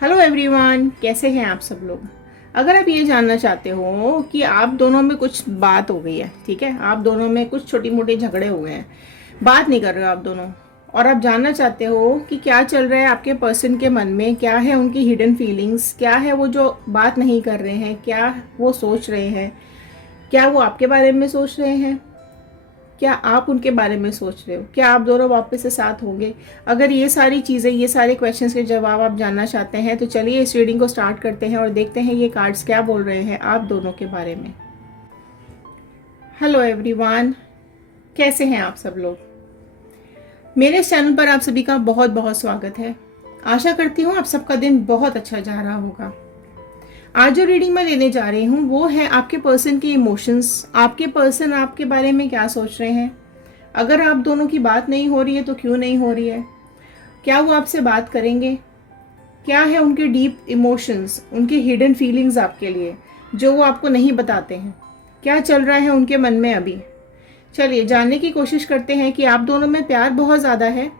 Hello everyone, कैसे हैं आप सब लोग। अगर आप ये जानना चाहते हो कि आप दोनों में कुछ बात हो गई है, ठीक है, आप दोनों में कुछ छोटी मोटी झगड़े हुए हैं, बात नहीं कर रहे हो आप दोनों, और आप जानना चाहते हो कि क्या चल रहा है आपके पर्सन के मन में, क्या है उनकी हिडन फीलिंग्स, क्या है वो जो बात नहीं कर रहे हैं, क्या वो सोच रहे हैं, क्या वो आपके बारे में सोच रहे हैं, क्या आप उनके बारे में सोच रहे हो, क्या आप दोनों वापस से साथ होंगे। अगर ये सारी चीज़ें, ये सारे क्वेश्चंस के जवाब आप जानना चाहते हैं तो चलिए इस रीडिंग को स्टार्ट करते हैं और देखते हैं ये कार्ड्स क्या बोल रहे हैं आप दोनों के बारे में। हेलो एवरीवन, कैसे हैं आप सब लोग। मेरे चैनल पर आप सभी का बहुत बहुत स्वागत है। आशा करती हूँ आप सबका दिन बहुत अच्छा जा रहा होगा। आज जो रीडिंग मैं लेने जा रही हूँ वो है आपके पर्सन के इमोशंस। आपके पर्सन आपके बारे में क्या सोच रहे हैं। अगर आप दोनों की बात नहीं हो रही है तो क्यों नहीं हो रही है, क्या वो आपसे बात करेंगे, क्या है उनके डीप इमोशंस, उनकी हिडन फीलिंग्स आपके लिए जो वो आपको नहीं बताते हैं, क्या चल रहा है उनके मन में अभी। चलिए जानने की कोशिश करते हैं कि आप दोनों में प्यार बहुत ज़्यादा है,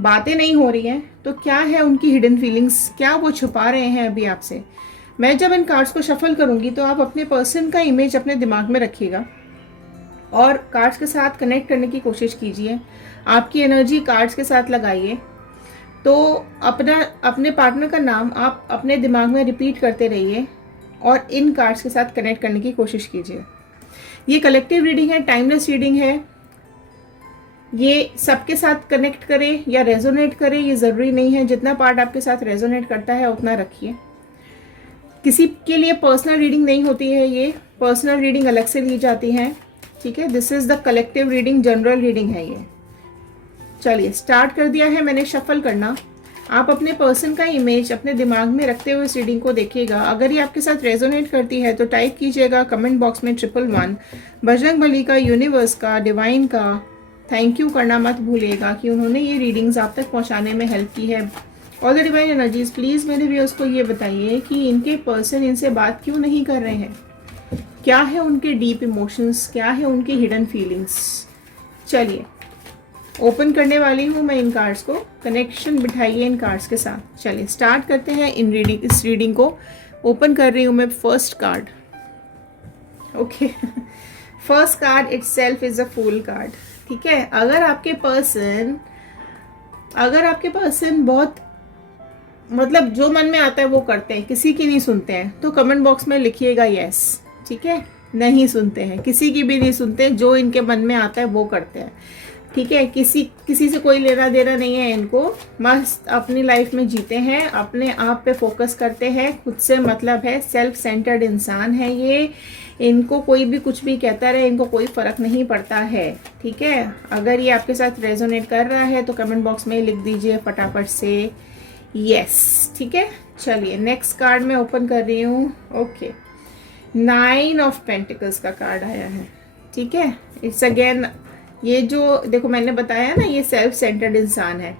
बातें नहीं हो रही हैं, तो क्या है उनकी हिडन फीलिंग्स, क्या वो छुपा रहे हैं अभी आपसे। मैं जब इन कार्ड्स को शफल करूंगी तो आप अपने पर्सन का इमेज अपने दिमाग में रखिएगा और कार्ड्स के साथ कनेक्ट करने की कोशिश कीजिए। आपकी एनर्जी कार्ड्स के साथ लगाइए। तो अपने पार्टनर का नाम आप अपने दिमाग में रिपीट करते रहिए और इन कार्ड्स के साथ कनेक्ट करने की कोशिश कीजिए। ये कलेक्टिव रीडिंग है, टाइमलेस रीडिंग है। ये सबके साथ कनेक्ट करे या रेजोनेट करे ये ज़रूरी नहीं है। जितना पार्ट आपके साथ रेजोनेट करता है उतना रखिए। किसी के लिए पर्सनल रीडिंग नहीं होती है, ये पर्सनल रीडिंग अलग से ली जाती है, ठीक है। This is the collective reading, general reading है ये। चलिए स्टार्ट कर दिया है मैंने शफल करना। आप अपने पर्सन का इमेज अपने दिमाग में रखते हुए इस रीडिंग को देखिएगा। अगर ये आपके साथ रेजोनेट करती है तो टाइप कीजिएगा कमेंट बॉक्स में 111। बजरंग बली का, यूनिवर्स का, डिवाइन का थैंक यू करना मत भूलिएगा कि उन्होंने ये रीडिंग्स आप तक पहुँचाने में हेल्प की है। All the divine energies please मेरे व्यूअर्स को ये बताइए कि इनके पर्सन इनसे बात क्यों नहीं कर रहे हैं, क्या है उनके डीप इमोशंस, क्या है उनकी हिडन फीलिंग्स। चलिए ओपन करने वाली हूँ मैं इन कार्ड्स को। कनेक्शन बिठाइए इन कार्ड्स के साथ। चलिए स्टार्ट करते हैं इस रीडिंग को। ओपन कर रही हूँ मैं first card. Okay, first card itself is a full card, ठीक है। अगर आपके पर्सन बहुत मतलब जो मन में आता है वो करते हैं, किसी की नहीं सुनते हैं, तो कमेंट बॉक्स में लिखिएगा यस, ठीक है। नहीं सुनते हैं, किसी की भी नहीं सुनते, जो इनके मन में आता है वो करते हैं, ठीक है। किसी से कोई लेना देना नहीं है इनको, मस्त अपनी लाइफ में जीते हैं, अपने आप पे फोकस करते हैं, खुद से मतलब है, सेल्फ सेंटर्ड इंसान है ये। इनको कोई भी कुछ भी कहता रहे, इनको कोई फर्क नहीं पड़ता है, ठीक है। अगर ये आपके साथ रेजोनेट कर रहा है तो कमेंट बॉक्स में लिख दीजिए फटाफट से यस, ठीक है। चलिए नेक्स्ट कार्ड मैं ओपन कर रही हूँ। ओके, 9 ऑफ पेंटिकल्स का कार्ड आया है, ठीक है। इट्स अगेन, ये जो देखो मैंने बताया ना, ये सेल्फ सेंटर्ड इंसान है,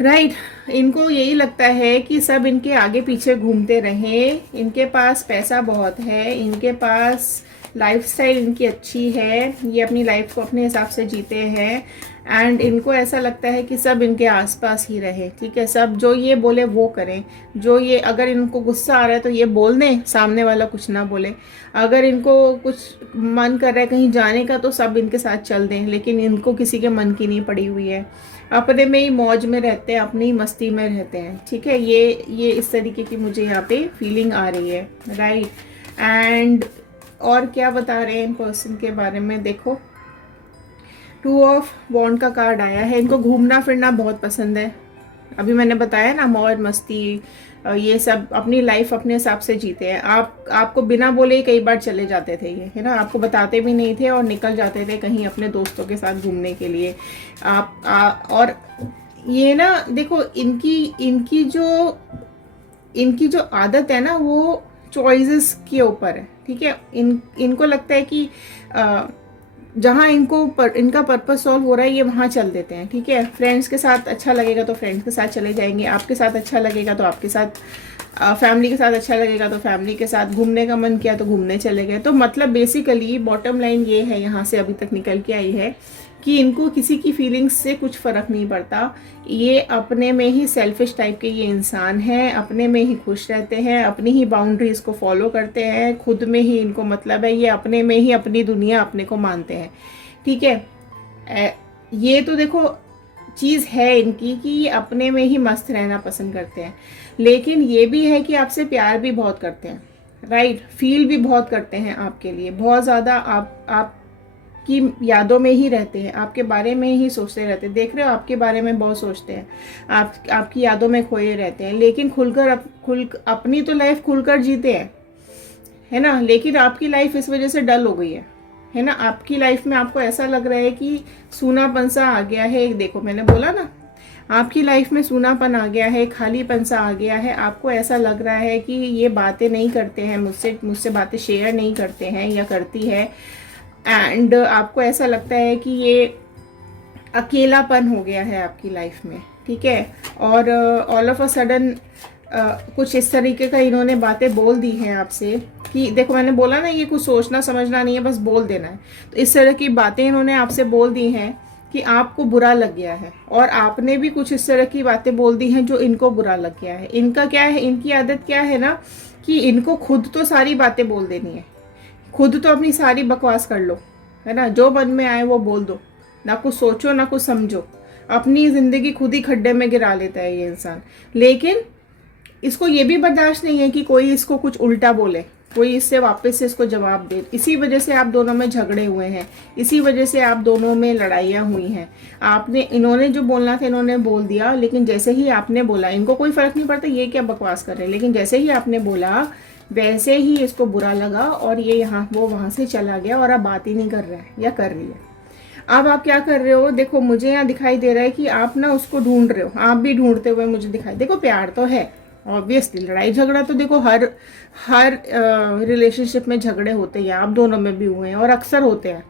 राइट। इनको यही लगता है कि सब इनके आगे पीछे घूमते रहें, इनके पास पैसा बहुत है, इनके पास लाइफस्टाइल इनकी अच्छी है, ये अपनी लाइफ को अपने हिसाब से जीते हैं एंड इनको ऐसा लगता है कि सब इनके आसपास ही रहे, ठीक है। सब जो ये बोले वो करें, जो ये, अगर इनको गुस्सा आ रहा है तो ये बोल दें, सामने वाला कुछ ना बोले। अगर इनको कुछ मन कर रहा है कहीं जाने का तो सब इनके साथ चल दें, लेकिन इनको किसी के मन की नहीं पड़ी हुई है, अपने में ही मौज में रहते हैं, अपनी ही मस्ती में रहते हैं, ठीक है। ये इस तरीके की मुझे यहाँ पे फीलिंग आ रही है, राइट। एंड और क्या बता रहे हैं इन पर्सन के बारे में, देखो 2 ऑफ वॉन्ड का कार्ड आया है। इनको घूमना फिरना बहुत पसंद है, अभी मैंने बताया ना, मौज मस्ती, ये सब अपनी लाइफ अपने हिसाब से जीते हैं। आपको बिना बोले ही कई बार चले जाते थे ये, है ना, आपको बताते भी नहीं थे और निकल जाते थे कहीं अपने दोस्तों के साथ घूमने के लिए। और ये ना देखो, इनकी जो आदत है ना वो चॉइसेस के ऊपर है, ठीक है। इनको लगता है कि जहाँ इनका पर्पस सॉल्व हो रहा है ये वहाँ चल देते हैं, ठीक है। फ्रेंड्स के साथ अच्छा लगेगा तो फ्रेंड्स के साथ चले जाएंगे, आपके साथ अच्छा लगेगा तो आपके साथ फैमिली के साथ अच्छा लगेगा तो फैमिली के साथ, घूमने का मन किया तो घूमने चले गए। तो मतलब बेसिकली बॉटम लाइन ये है यहाँ से अभी तक निकल के आई है कि इनको किसी की फीलिंग्स से कुछ फ़र्क नहीं पड़ता। ये अपने में ही सेल्फिश टाइप के ये इंसान हैं, अपने में ही खुश रहते हैं, अपनी ही बाउंड्रीज को फॉलो करते हैं, खुद में ही इनको मतलब है, ये अपने में ही अपनी दुनिया अपने को मानते हैं। ठीक है, ये तो देखो चीज़ है इनकी कि ये अपने में ही मस्त रहना पसंद करते हैं। लेकिन ये भी है कि आपसे प्यार भी बहुत करते हैं, राइट, फील भी बहुत करते हैं आपके लिए, बहुत ज़्यादा आपकी यादों में ही रहते हैं, आपके बारे में ही सोचते रहते हैं। देख रहे हो, आपके बारे में बहुत सोचते हैं, आपकी यादों में खोए रहते हैं। लेकिन अपनी तो लाइफ खुलकर जीते हैं, है ना। लेकिन आपकी लाइफ इस वजह से डल हो गई है ना। आपकी लाइफ में आपको ऐसा लग रहा है कि सूनापन सा आ गया है। देखो मैंने बोला ना, आपकी लाइफ में सूनापन आ गया है, खालीपन सा आ गया है। आपको ऐसा लग रहा है कि ये बातें नहीं करते हैं मुझसे बातें शेयर नहीं करते हैं या करती है, एंड आपको ऐसा लगता है कि ये अकेलापन हो गया है आपकी लाइफ में। ठीक है, और ऑल ऑफ अ सडन कुछ इस तरीके का इन्होंने बातें बोल दी हैं आपसे कि देखो मैंने बोला ना, ये कुछ सोचना समझना नहीं है, बस बोल देना है। तो इस तरह की बातें इन्होंने आपसे बोल दी हैं कि आपको बुरा लग गया है, और आपने भी कुछ इस तरह की बातें बोल दी हैं जो इनको बुरा लग गया है। इनका क्या है, इनकी आदत क्या है ना कि इनको खुद तो सारी बातें बोल देनी है, खुद तो अपनी सारी बकवास कर लो, है ना, जो मन में आए वो बोल दो, ना कुछ सोचो ना कुछ समझो। अपनी ज़िंदगी खुद ही खड्डे में गिरा लेता है ये इंसान। लेकिन इसको ये भी बर्दाश्त नहीं है कि कोई इसको कुछ उल्टा बोले, कोई इससे वापस से इसको जवाब दे। इसी वजह से आप दोनों में झगड़े हुए हैं, इसी वजह से आप दोनों में लड़ाइयाँ हुई हैं। इन्होंने जो बोलना था इन्होंने बोल दिया, लेकिन जैसे ही आपने बोला, इनको कोई फ़र्क नहीं पड़ता ये क्या बकवास कर रहे हैं, लेकिन जैसे ही आपने बोला वैसे ही इसको बुरा लगा और ये वो वहाँ से चला गया और अब बात ही नहीं कर रहा है या कर रही है। अब आप क्या कर रहे हो, देखो मुझे यहाँ दिखाई दे रहा है कि आप ना उसको ढूंढ रहे हो, आप भी ढूंढते हुए मुझे दिखाई। देखो प्यार तो है ऑब्वियसली, लड़ाई झगड़ा तो देखो हर रिलेशनशिप में झगड़े होते हैं, आप दोनों में भी हुए हैं और अक्सर होते हैं,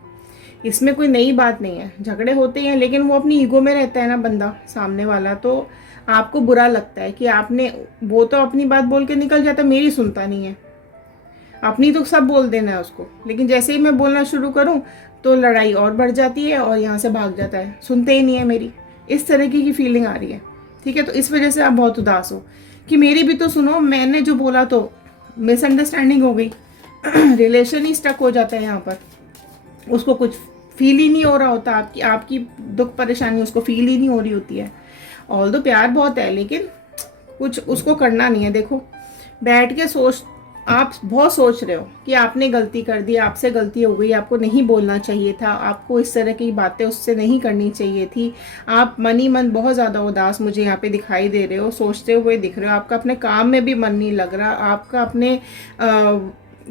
इसमें कोई नई बात नहीं है, झगड़े होते हैं। लेकिन वो अपनी ईगो में रहता है ना बंदा सामने वाला, तो आपको बुरा लगता है कि वो तो अपनी बात बोल के निकल जाता, मेरी सुनता नहीं है, अपनी तो सब बोल देना है उसको। लेकिन जैसे ही मैं बोलना शुरू करूं तो लड़ाई और बढ़ जाती है और यहाँ से भाग जाता है, सुनते ही नहीं है मेरी। इस तरह की फीलिंग आ रही है। ठीक है, तो इस वजह से आप बहुत उदास हो कि मेरी भी तो सुनो, मैंने जो बोला तो मिसअंडरस्टैंडिंग हो गई। रिलेशन ही स्टक हो जाता है यहाँ पर, उसको कुछ फील ही नहीं हो रहा होता, आपकी दुख परेशानी उसको फील ही नहीं हो रही होती है। ऑल दो प्यार बहुत है लेकिन कुछ उसको करना नहीं है। देखो बैठ के आप बहुत सोच रहे हो कि आपने गलती कर दी, आपसे गलती हो गई, आपको नहीं बोलना चाहिए था, आपको इस तरह की बातें उससे नहीं करनी चाहिए थी। आप मन ही मन बहुत ज़्यादा उदास मुझे यहाँ पे दिखाई दे रहे हो, सोचते हुए दिख रहे हो। आपका अपने काम में भी मन नहीं लग रहा, आपका अपने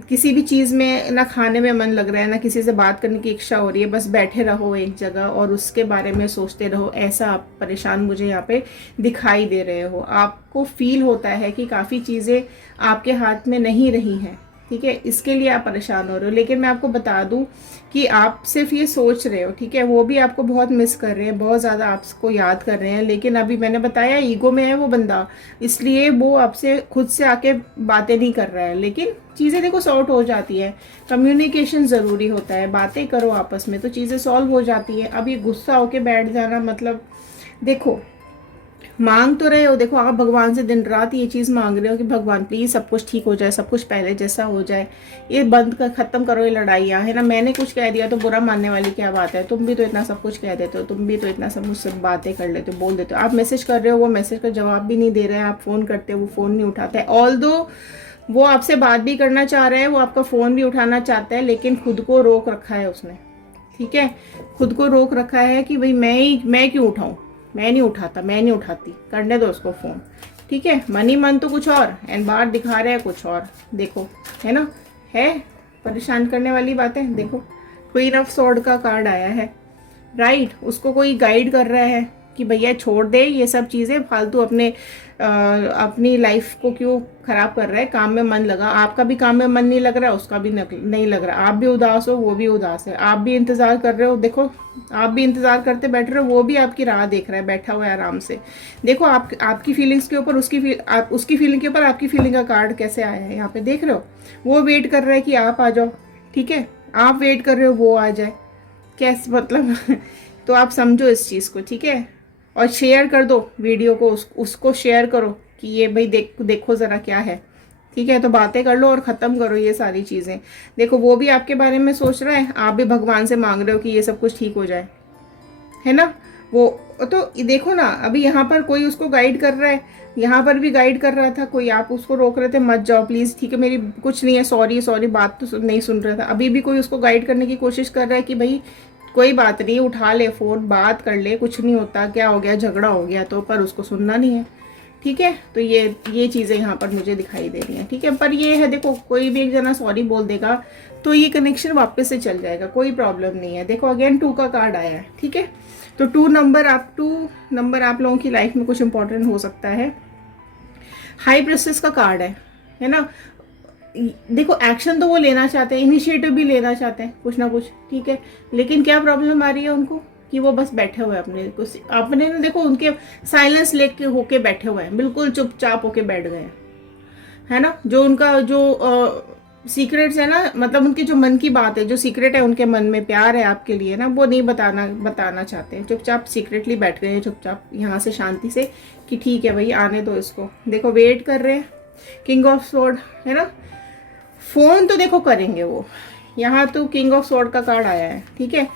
किसी भी चीज़ में ना खाने में मन लग रहा है, ना किसी से बात करने की इच्छा हो रही है, बस बैठे रहो एक जगह और उसके बारे में सोचते रहो। ऐसा आप परेशान मुझे यहाँ पे दिखाई दे रहे हो। आपको फील होता है कि काफ़ी चीज़ें आपके हाथ में नहीं रही हैं, ठीक है, इसके लिए आप परेशान हो रहे हो। लेकिन मैं आपको बता दूं कि आप सिर्फ ये सोच रहे हो, ठीक है, वो भी आपको बहुत मिस कर रहे हैं, बहुत ज़्यादा आपको याद कर रहे हैं। लेकिन अभी मैंने बताया ईगो में है वो बंदा, इसलिए वो आपसे खुद से आके बातें नहीं कर रहा है। लेकिन चीज़ें देखो सॉर्ट हो जाती है, कम्युनिकेशन ज़रूरी होता है, बातें करो आपस में तो चीज़ें सॉल्व हो जाती है। अब ये गुस्सा होके बैठ जाना, मतलब देखो मांग तो रहे हो, देखो आप भगवान से दिन रात ये चीज़ मांग रहे हो कि भगवान प्लीज़ सब कुछ ठीक हो जाए, सब कुछ पहले जैसा हो जाए, ये बंद कर, ख़त्म करो ये लड़ाइयाँ, है ना। मैंने कुछ कह दिया तो बुरा मानने वाली क्या बात है, तुम भी तो इतना सब कुछ कह देते हो, तुम भी तो इतना सब मुझसे बातें कर लेते हो, बोल देते हो। आप मैसेज कर रहे हो, वो मैसेज का जवाब भी नहीं दे रहे हैं, आप फ़ोन करते हो वो फ़ोन नहीं उठाता है। ऑल्दो वो आपसे बात भी करना चाह रहा है, वो आपका फ़ोन भी उठाना चाहता है, लेकिन खुद को रोक रखा है उसने, ठीक है, खुद को रोक रखा है कि भाई मैं क्यों उठाऊँ, मैं नहीं उठाता, मैं नहीं उठाती, करने दो उसको फ़ोन, ठीक है। मन ही मन तो कुछ और एंड बाहर दिखा रहे हैं कुछ और, देखो है ना, है परेशान करने वाली बातें। देखो क्वीन ऑफ सॉर्ड का कार्ड आया है, राइट, उसको कोई गाइड कर रहा है, कि भैया छोड़ दे ये सब चीज़ें, फालतू अपनी लाइफ को क्यों खराब कर रहा है, काम में मन लगा। आपका भी काम में मन नहीं लग रहा है, उसका भी नहीं लग रहा, आप भी उदास हो, वो भी उदास है, आप भी इंतज़ार कर रहे हो, देखो आप भी इंतज़ार करते बैठ रहे हो, वो भी आपकी राह देख रहा है बैठा हुआ है आराम से। देखो आपकी फीलिंग्स के ऊपर उसकी फीलिंग के ऊपर आपकी फीलिंग का कार्ड कैसे आया है यहाँ पे, देख रहे हो। वो वेट कर रहा है कि आप आ जाओ, ठीक है, आप वेट कर रहे हो वो आ जाए, कैसे मतलब तो आप समझो इस चीज़ को, ठीक है। और शेयर कर दो वीडियो को, उसको शेयर करो कि ये भाई देखो ज़रा क्या है, ठीक है। तो बातें कर लो और ख़त्म करो ये सारी चीज़ें। देखो वो भी आपके बारे में सोच रहा है, आप भी भगवान से मांग रहे हो कि ये सब कुछ ठीक हो जाए, है ना। वो तो देखो ना, अभी यहाँ पर कोई उसको गाइड कर रहा है, यहाँ पर भी गाइड कर रहा था कोई, आप उसको रोक रहे थे मत जाओ प्लीज़, ठीक है मेरी कुछ नहीं है, सॉरी सॉरी, बात तो नहीं सुन रहा था। अभी भी कोई उसको गाइड करने की कोशिश कर रहा है कि भाई कोई बात नहीं, उठा ले फ़ोन, बात कर ले, कुछ नहीं होता, क्या हो गया, झगड़ा हो गया तो, पर उसको सुनना नहीं है, ठीक है। तो ये चीज़ें यहाँ पर मुझे दिखाई दे रही हैं, ठीक है। पर ये है, देखो कोई भी एक जना सॉरी बोल देगा तो ये कनेक्शन वापस से चल जाएगा, कोई प्रॉब्लम नहीं है। देखो अगेन 2 का कार्ड आया है, ठीक है। तो 2 नंबर आप लोगों की लाइफ में कुछ इंपॉर्टेंट हो सकता है। हाई प्रेस्टिस का कार्ड है ना। देखो एक्शन तो वो लेना चाहते हैं, इनिशिएटिव भी लेना चाहते हैं कुछ ना कुछ, ठीक है। लेकिन क्या प्रॉब्लम आ रही है उनको कि वो बस बैठे हुए अपने ना, देखो उनके साइलेंस लेके होके बैठे हुए हैं, बिल्कुल चुपचाप होके बैठ गए हैं, है ना। जो उनका जो सीक्रेट्स है ना, मतलब उनके जो मन की बात है, जो सीक्रेट है उनके मन में, प्यार है आपके लिए ना, वो नहीं बताना चाहते हैं, चुपचाप सीक्रेटली बैठ गए हैं, चुपचाप यहाँ से शांति से कि ठीक है भाई आने दो इसको। देखो वेट कर रहे हैं, किंग ऑफ स्वॉर्ड है ना। फोन तो देखो करेंगे वो, यहाँ तो किंग ऑफ स्वॉर्ड का कार्ड आया है, ठीक है।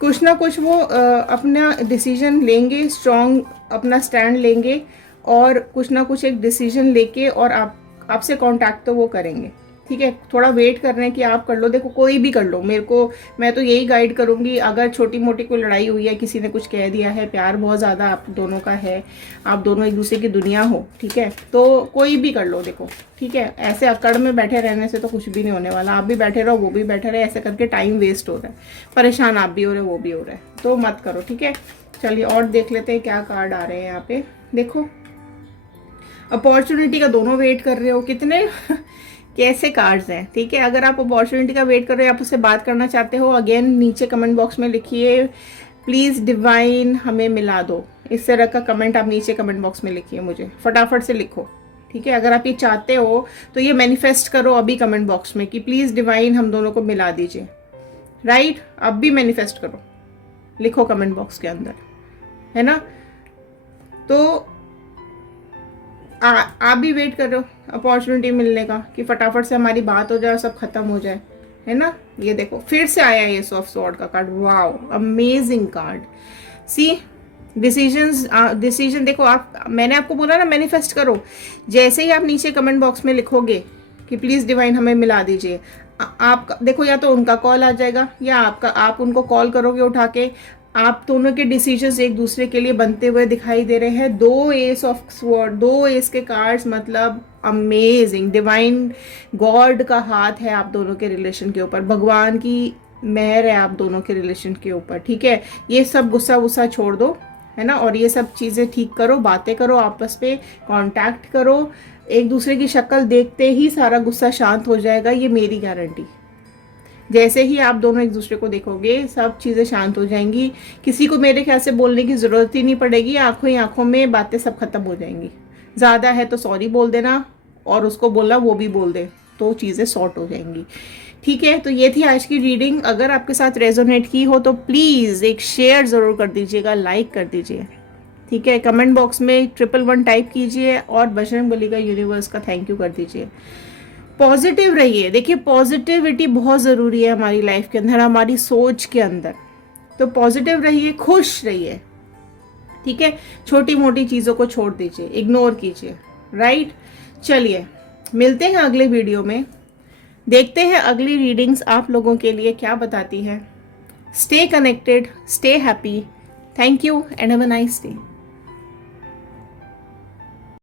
कुछ ना कुछ वो अपना डिसीजन लेंगे, स्ट्रॉन्ग अपना स्टैंड लेंगे, और कुछ ना कुछ एक डिसीजन लेके और आपसे कांटेक्ट तो वो करेंगे, ठीक है। थोड़ा वेट कर रहे हैं कि आप कर लो, देखो कोई भी कर लो, मैं तो यही गाइड करूंगी। अगर छोटी मोटी कोई लड़ाई हुई है, किसी ने कुछ कह दिया है, प्यार बहुत ज़्यादा आप दोनों का है, आप दोनों एक दूसरे की दुनिया हो, ठीक है, तो कोई भी कर लो, देखो ठीक है। ऐसे अकड़ में बैठे रहने से तो कुछ भी नहीं होने वाला, आप भी बैठे रहो, वो भी बैठे रहे, ऐसे करके टाइम वेस्ट हो रहा है, परेशान आप भी हो रहे हो, वो भी हो रहा है, तो मत करो, ठीक है। चलिए और देख लेते हैं क्या कार्ड आ रहे हैं यहाँ पे। देखो अपॉर्चुनिटी का दोनों वेट कर रहे हो, कितने कैसे कार्ड्स हैं, ठीक है। अगर आप अपॉर्चुनिटी का वेट कर रहे हो, आप उससे बात करना चाहते हो, अगेन नीचे कमेंट बॉक्स में लिखिए प्लीज़ डिवाइन हमें मिला दो, इस तरह का कमेंट आप नीचे कमेंट बॉक्स में लिखिए, मुझे फटाफट से लिखो, ठीक है। अगर आप ये चाहते हो तो ये मैनिफेस्ट करो अभी कमेंट बॉक्स में कि प्लीज़ डिवाइन हम दोनों को मिला दीजिए, राइट। अब भी मैनिफेस्ट करो, लिखो कमेंट बॉक्स के अंदर, है ना। तो आप भी वेट कर रहे हो अपॉर्चुनिटी मिलने का कि फटाफट से हमारी बात हो जाए, सब खत्म हो जाए, है ना। ये देखो फिर से आया ये ऑफ स्वॉर्ड का कार्ड, वाओ अमेजिंग कार्ड। सी डिसीजन देखो, मैंने आपको बोला ना मैनिफेस्ट करो, जैसे ही आप नीचे कमेंट बॉक्स में लिखोगे कि प्लीज़ डिवाइन हमें मिला दीजिए, आपका देखो या तो उनका कॉल आ जाएगा या आप उनको कॉल करोगे उठा के, आप दोनों के डिसीजंस एक दूसरे के लिए बनते हुए दिखाई दे रहे हैं। 2 एस ऑफ स्वॉर्ड, 2 एस के कार्ड्स, मतलब अमेजिंग, डिवाइन गॉड का हाथ है आप दोनों के रिलेशन के ऊपर, भगवान की मेहर है आप दोनों के रिलेशन के ऊपर, ठीक है। ये सब गुस्सा वुस्सा छोड़ दो, है ना, और ये सब चीज़ें ठीक करो, बातें करो, आपस में कांटेक्ट करो, एक दूसरे की शक्ल देखते ही सारा गुस्सा शांत हो जाएगा, ये मेरी गारंटी। जैसे ही आप दोनों एक दूसरे को देखोगे सब चीज़ें शांत हो जाएंगी, किसी को मेरे ख्याल से बोलने की ज़रूरत ही नहीं पड़ेगी, आंखों ही आंखों में बातें सब खत्म हो जाएंगी। ज़्यादा है तो सॉरी बोल देना, और उसको बोलना वो भी बोल दे, तो चीज़ें सॉर्ट हो जाएंगी, ठीक है। तो ये थी आज की रीडिंग, अगर आपके साथ रेजोनेट की हो तो प्लीज़ एक शेयर ज़रूर कर दीजिएगा, लाइक कर दीजिए, ठीक है। कमेंट बॉक्स में 111 टाइप कीजिए और बजरंगबली का यूनिवर्स का थैंक यू कर दीजिए। पॉजिटिव रहिए, देखिए पॉजिटिविटी बहुत ज़रूरी है हमारी लाइफ के अंदर, हमारी सोच के अंदर, तो पॉजिटिव रहिए, खुश रहिए, ठीक है। छोटी मोटी चीज़ों को छोड़ दीजिए, इग्नोर कीजिए, राइट। चलिए मिलते हैं अगले वीडियो में, देखते हैं अगली रीडिंग्स आप लोगों के लिए क्या बताती है। Stay connected, stay happy, thank you and have a nice day.